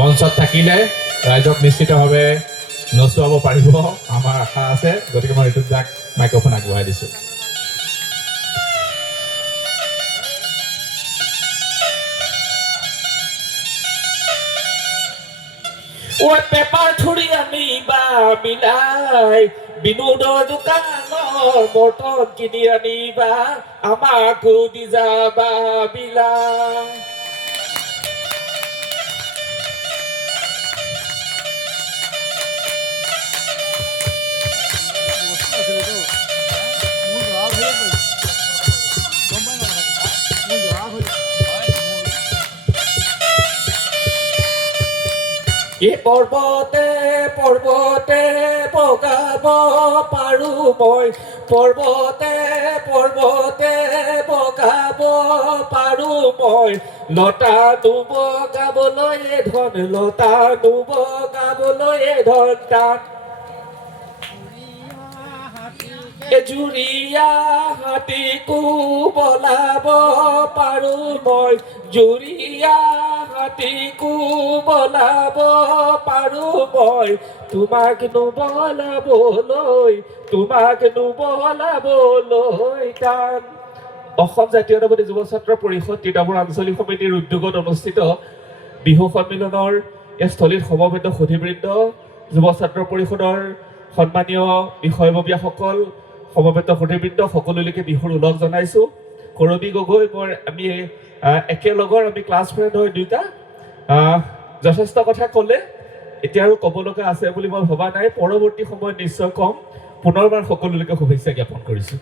মঞ্চত থাকিলে ৰাইজক নিশ্চিতভাৱে নচুৱাব পাৰিব আমাৰ আশা আছে। গতিকে মই ঋতুক দাক মাইক্ৰফোন আগবঢ়াই দিছোঁ। ওই পেপাৰ থুৰি আনিবা মিলাই বিনোদৰ দোকানৰ মটন কিনি আনিবা আমাকো দি যাবা বিলাই। এই পৰ্বতে পৰ্বতে বগাব পাৰো মই, পৰ্বতে পৰ্বতে বগাব পাৰো মই, লতা নুবগাবলৈ ধন, লতা নুবগাবলৈ ধন টান। জুৰিয়া হাতীকো বলাব পাৰো মই, জুৰিয়া হাতীকো বলাব পাৰো মই, তোমাক নুবলাবলৈ, তোমাক নুবলাবলৈ টান। অসম জাতীয়তাবাদী যুৱ ছাত্ৰ পৰিষদ তিতাবৰ আঞ্চলিক সমিতিৰ উদ্যোগত অনুষ্ঠিত বিহু সন্মিলনৰ এই স্থলীত সমবেত সুধীবৃন্দ, যুৱ ছাত্ৰ পৰিষদৰ সন্মানীয় বিষয়ববীয়াসকল, সমবেত সুধীবৃন্দ সকলোলৈকে বিহুৰ ওলগ জনাইছোঁ। কৰবী গগৈ আমি একেলগৰ আমি ক্লাছ ফ্ৰেণ্ড হয় দুয়োটা। যথেষ্ট কথা ক'লে, এতিয়া আৰু ক'ব লগা আছে বুলি মই ভবা নাই। পৰৱৰ্তী সময়ত নিশ্চয় ক'ম। পুনৰবাৰ সকলোলৈকে শুভেচ্ছা জ্ঞাপন কৰিছোঁ।